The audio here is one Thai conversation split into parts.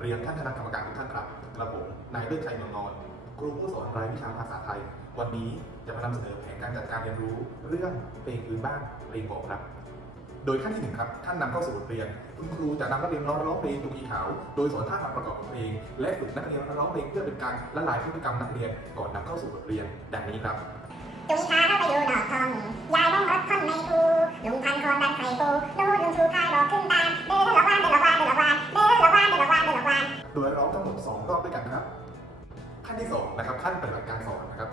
เรียนท่านคณะกรรมการทุกท่านครับกระผมนายเลิศชัยเมืองนอนครูผู้สอนรายวิชาภาษาไทย วันนี้จะมานำเสนอแผนการจัดการเรียนรู้เรื่องเพลงพื้นบ้านเพลงบอกครับ โดยขั้นที่หนึ่งครับท่านนำเข้าสู่บทเรียน คุณครูจะนำนักเรียนร้องร้องเพลงตุกีขาว โดยสอนท่าทางประกอบของเพลง และฝึกนักเรียนร้องเพลงเพื่อเป็นการละลายพฤติกรรมนักเรียนก่อนนำเข้าสู่บทเรียน ดังนี้ครับจุงพาเข้าไปอยู่ดอกทองยายต้องรถท่อนในคูลุงพันคอนดันไข่ปูดูลุงชูพายบอกขึ้นตา โดยร้องทั้งหมด2รอบด้วยกันครับ ขั้นที่2นะครับขั้นปฏิบัติการสอนนะครับ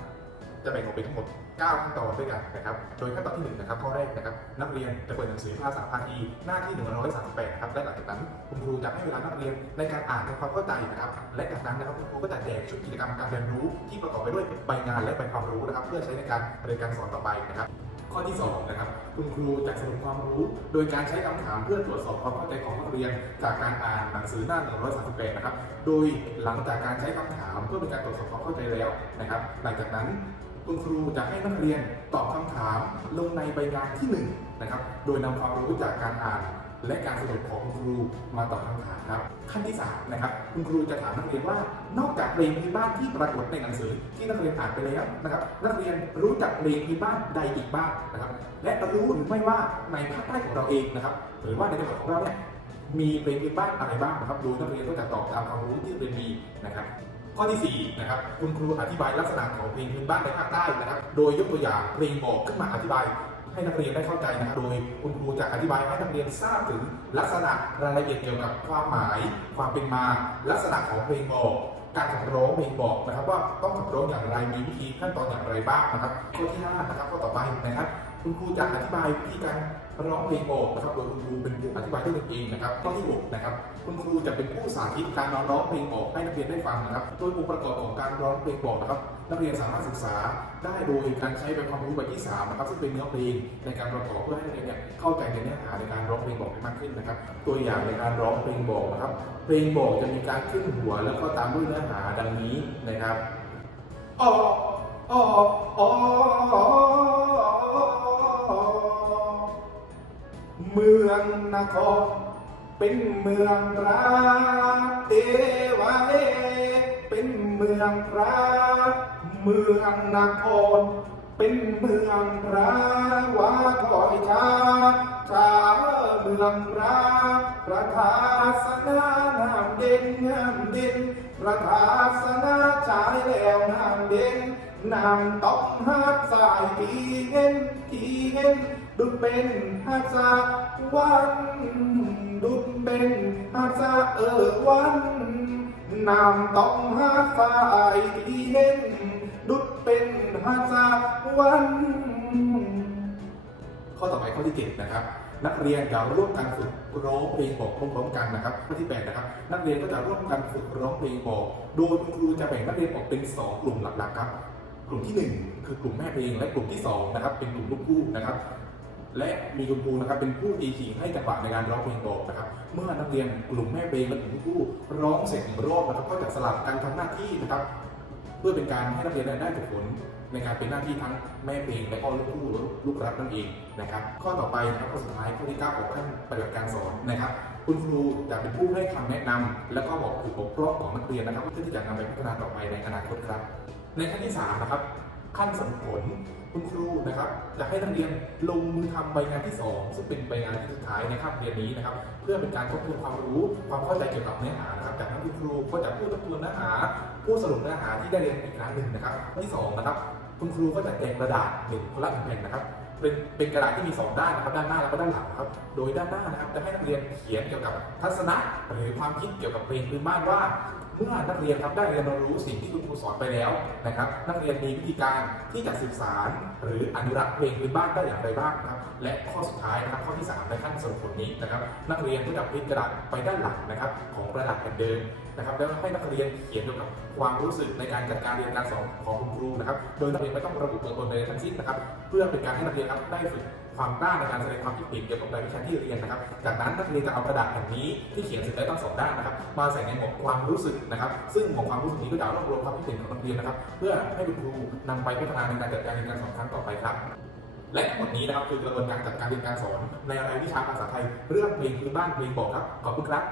จะแบ่งออกเป็นทั้งหมด 9 ขั้นตอนด้วยกันนะครับ โดยขั้นตอนที่1นะครับข้อแรกนะครับนักเรียนจะเปิดหนังสือภาษาพาทีหน้าที่138นะครับและหลังจากนั้นคุณครูจะให้เวลานักเรียนในการอ่านทำความเข้าใจนะครับ และจากนั้นนะครับคุณครูก็จะแจกชุดกิจกรรมการเรียนรู้ที่ประกอบไปด้วยใบงานและใบความรู้นะครับ เพื่อใช้ในการเรียนการสอนต่อไปนะครับ ข้อที่2นะครับคุณครูจะสรุปความรู้ โดยการใช้คำถามเพื่อตรวจสอบความเข้าใจของนักเรียน จากการอ่านหนังสือหน้า 138 นะครับ โดยหลังจากการใช้คำถามเพื่อเป็นการตรวจสอบความเข้าใจแล้วนะครับ หลังจากนั้นคุณครูจะให้นักเรียนตอบคำถามลงในใบงานที่1นะครับ โดยนำความรู้จากการอ่าน และการสรุปของคุณครูมาตอบคำถามครับ ขั้นที่3นะครับคุณครูจะถามนักเรียนว่านอกจากเพลงพื้นบ้านที่ปรากฏในหนังสือที่นักเรียนอ่านไปแล้วนะครับนักเรียนรู้จักเพลงพื้นบ้านใดอีกบ้างนะครับ และรู้หรือไม่ว่าในภาคใต้ของเราเองนะครับหรือว่าในจังหวัดของเราเนี่ยมีเพลงพื้นบ้านอะไรบ้างนะครับโดยนักเรียนก็จะตอบตามความรู้ที่เรียนมีนะครับข้อที่4นะครับคุณครูอธิบายลักษณะของเพลงพื้นบ้านในภาคใต้นะครับ โดยยกตัวอย่างเพลงบอกขึ้นมาอธิบาย ให้นักเรียนได้เข้าใจนะครับโดยคุณครูจะอธิบายให้นักเรียนทราบถึงลักษณะรายละเอียดเกี่ยวกับความหมาย ความเป็นมา ลักษณะของเพลงบอกการขับร้องเพลงบอกนะครับ ว่าต้องขับร้องอย่างไรมีวิธีขั้นตอนอย่างไรบ้างนะครับข้อที่5นะครับข้อต่อไปนะครับ คุณครูจะอธิบายวิธีการร้องเพลงบอกนะครับ โดยคุณครูเป็นผู้อธิบายด้วยตนเองนะครับข้อที่6นะครับ คุณครูจะเป็นผู้สาธิตการร้องเพลงบอกให้นักเรียนได้ฟังนะครับ โดยองค์ประกอบของการร้องเพลงบอกนะครับ นักเรียนสามารถศึกษาได้โดยการใช้เป็นความรู้แบบที่3นะครับ ซึ่งเป็นเนื้อเพลงในการประกอบเพื่อให้นักเรียนเนี่ยเข้าใจในเนื้อหาในการร้องเพลงบอกให้มากขึ้นนะครับ ตัวอย่างในการร้องเพลงบอกนะครับ เพลงบอกจะมีการขึ้นหัวแล้วก็ตามด้วยเนื้อหาดังนี้นะครับอ๋ออ๋ออ๋อ นคร เป็นเมืองรักเทวาเอเป็นเมืองรักเมืองนคร เป็นเมืองรักวาคอยชาชาเมืองรักประทาสนานามเด่นงามเด่นประทาสนาชายแล้วงามเด่นนำต้องหักสายทีเห็นทีเห็น ดุดเป็นฮักษาวันดุดเป็นฮักษาเออวันนามต้องฮักษาไอที่เห็นดุดเป็นฮักษาวันข้อต่อไปข้อที่เจ็ดนะครับนักเรียนจะร่วมกันฝึกร้องเพลงบอกพร้อมๆกันนะครับข้อที่แปดนะครับนักเรียนก็จะร่วมกันฝึกร้องเพลงบอก โดยคุณครูจะแบ่งนักเรียนออกเป็นสองกลุ่มหลักๆครับ กลุ่มที่หนึ่งคือกลุ่มแม่เพลงและกลุ่มที่สองนะครับ เป็นกลุ่มลูกคู่นะครับ และมีคุณครูนะครับเป็นผู้ตีขิงให้จังหวะในการร้องเพลงบอกนะครับเมื่อนักเรียนกลุ่มแม่เพลงและกลุ่มลูกคู่ร้องเสร็จหนึ่งรอบนะครับก็จะสลับกันทำหน้าที่นะครับ เพื่อเป็นการให้นักเรียนได้ฝึกฝนในการเป็นหน้าที่ทั้งแม่เพลงและก็ลูกคู่หรือลูกรักนั่นเองนะครับ ข้อต่อไปนะครับข้อสุดท้ายข้อที่เก้าของขั้นปฏิบัติการสอนนะครับ คุณครูจะเป็นผู้ให้คำแนะนำและก็บอกถูกบกพร่องของนักเรียนนะครับเพื่อที่จะนำไปพัฒนาต่อไปในอนาคตครับ ในขั้นที่สามนะครับขั้นสรุปผล คุณครูนะครับจะให้นักเรียนลงมือทำใบงานที่ 2 ซึ่งเป็นใบงานที่สุดท้ายในคาบเรียนนี้นะครับเพื่อเป็นการทบทวนความรู้ความเข้าใจเกี่ยวกับเนื้อหานะครับจากนั้นคุณครูก็จะพูดทบทวนเนื้อหาผู้สรุปเนื้อหาที่ได้เรียนอีกครั้งหนึ่งนะครับที่สองนะครับคุณครูก็จะแจกกระดาษหนึ่งคนละหนึ่งแผ่นนะครับเป็นเป็นกระดาษที่มี 2 ด้านนะครับด้านหน้าแล้วก็ด้านหลังนะครับ โดยด้านหน้านะครับจะให้นักเรียนเขียนเกี่ยวกับทัศนะหรือความคิดเกี่ยวกับเพลงพื้นบ้านว่า เมื่อนักเรียนครับได้เรียนรู้สิ่งที่คุณครูสอนไปแล้วนะครับ นักเรียนมีวิธีการที่จะสื่อสารหรืออนุรักษ์เพลงพื้นบ้านได้อย่างไรบ้างนะครับ และข้อสุดท้ายนะครับข้อที่สามในขั้นสรุปผลนี้นะครับ นักเรียนก็จะพลิกกระดาษไปด้านหลังนะครับ ของกระดาษแผ่นเดิมนะครับแล้วให้นักเรียนเขียนเกี่ยวกับความรู้สึกในการจัดการเรียนการสอนของคุณครูนะครับ โดยนักเรียนไม่ต้องระบุตัวตนใดทั้งสิ้นนะครับ เพื่อเป็นการให้นักเรียนครับได้ฝึก ความกล้าในการแสดงความคิดเห็นเกี่ยวกับรายวิชาที่เรียนนะครับ จากนั้นนักเรียนจะเอากระดาษแผ่นนี้ที่เขียนเสร็จแล้วทั้งสองด้านนะครับ มาใส่ในหมวดความรู้สึกนะครับ ซึ่งหมวดความรู้สึกนี้ก็จะรวบรวมความคิดเห็นของนักเรียนนะครับ เพื่อให้คุณครูนำไปพัฒนาในการจัดการเรียนการสอนครั้งต่อไปครับและทั้งหมดนี้นะครับคือกระบวนการจัดการเรียนการสอนในรายวิชาภาษาไทยเรื่องเพลงพื้นบ้านเพลงบอกครับขอบคุณครับ